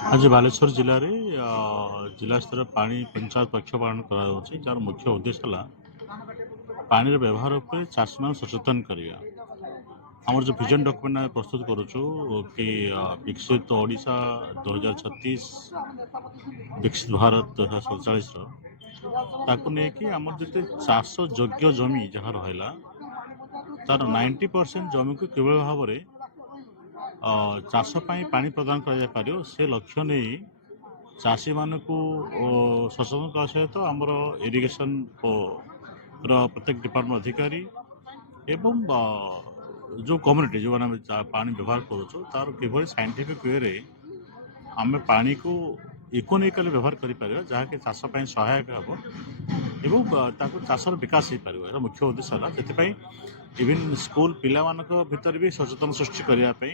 आज बालेश्वर जिले में जिला स्तर पानी पंचायत पक्ष पालन जार मुख्य उद्देश्य है पानी व्यवहार पर चाषी मान सचेतन करवा। आमर जो विजन डॉक्यूमेंट आम प्रस्तुत करुचु कि विकसित ओडिशा 2036 विकसित भारत 2047 ताकू नहीं आम जो चाष योग्य जमी जहाँ रहा तार 90% जमी को किभली भाव में चाष पानी प्रदान कर से लक्ष्य नहीं चाषी मान को सचेतन करने सहित आमर इरिगेशन प्रत्येक डिपार्टमेंट अधिकारी एवं जो कम्युनिटी जो मैंने पानी व्यवहार करुचु तार किभली साइंटिफिक वे रे आम पानी को इकोनोमिकली व्यवहार करें जहाँकि चाष सहायक हम एवं चाषर विकास हो पार मुख्य उद्देश्य है से इवन स्कूल पिला भीतर भी सचेतन सृष्टि करने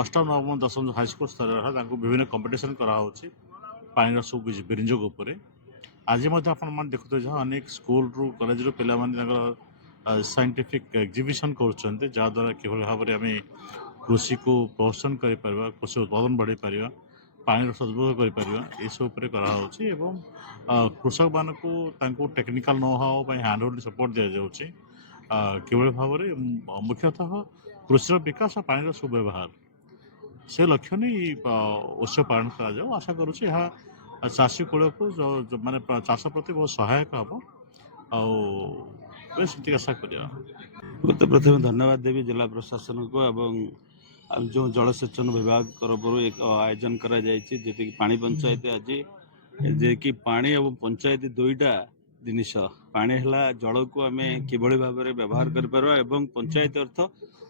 अष्टम नवम दशम हाईस्कल स्तर विभिन्न कंपिटिशन कराऊँच पानी सब विनियोग उपर आज आप देखते जहाँ अनेक स्कूल रु कॉलेज रु पिला साइंटिफिक एग्जिबिशन कर जहाद्वारा कि भाव में आम कृषि को प्रोत्साहन कर कृषि उत्पादन बढ़े पार पानी सदुपयोग कर सब कृषक मान को technical know how hand holding support दि जाऊँगी कि भाव में मुख्यतः कृषि विकास और पानी सुव्यवहार से लक्ष्य नहीं उत्सव पालन कर आशा करुँच यहाँ चाषी कूल को जो माने चाष प्रति बहुत सहायक हम आशा करा। प्रथम धन्यवाद देवी जिला प्रशासन को एवं जो जलसेचन विभाग तरफ एक आयोजन करा जी पानी पंचायत आज जे कि पानी और पंचायत दुईटा जिनिस पानी है जल को आम किभली भाव में व्यवहार कर पंचायत अर्थ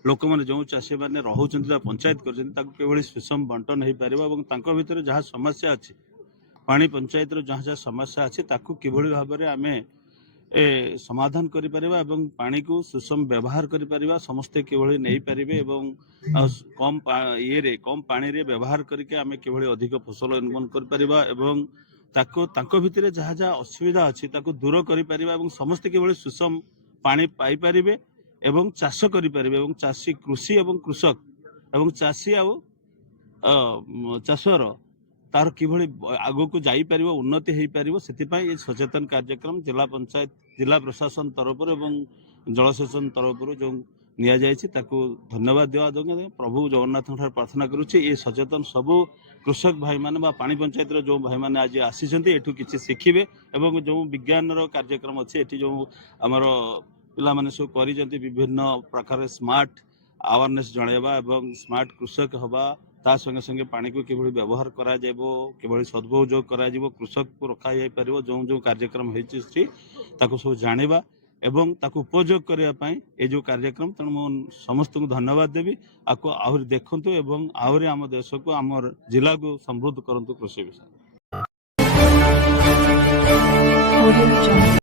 लोक मैंने जो चाषी मैंने रोचे पंचायत कर सुषम बंटन हो पार भर जहाँ समस्या अच्छी पानी पंचायत जहाँ जहाँ समस्या अच्छी किभली भाव में आम समाधान कर पानी को सुषम व्यवहार कर समस्ते किभली नहीं पारे कम ये कम पानी रे व्यवहार करके आम किभली अधिक फसल उत्पन्न कर भितर जहाँ जहाँ असुविधा अच्छी दूर कर समस्ते किभली सुषम पानी पाई पारे एवं चाष करें चाषी कृषि एवं कृषक एवं चाषी आउ चाषर तार किभली आगो को जाई पारिबो उन्नति हो पार से सचेतन कार्यक्रम जिला पंचायत जिला प्रशासन तरफ एवं जलसेचन तरफ जो निया जायछि ताकू धन्यवाद देवा दूंगे प्रभु जगन्नाथ प्रार्थना करुच्चे ये सचेतन सबू कृषक भाई माने पानी पंचायत जो भाई माने आज आसी एठू किसी शिखिबे एवं जो विज्ञान कार्यक्रम अच्छे एठी जो आमर पिला माने सब करिसेंती विभिन्न प्रकार स्मार्ट अवेयरनेस जणेबा एवं स्मार्ट कृषक हवा ता संगे संगे पानी को किभली व्यवहार करा जायबो किभली सदुपयोग करा जायबो कृषक को रखा जाय परिबो जो जो कार्यक्रम होइछि ताको सब जानिबा एवं ताको उपयोग करबा पई ए जो कार्यक्रम तण मो समस्त को धन्यवाद देबी आको आहुरी देखंतु एवं आहुरी आम देश को आम जिला को समृद्ध करंतु कृषि विषय।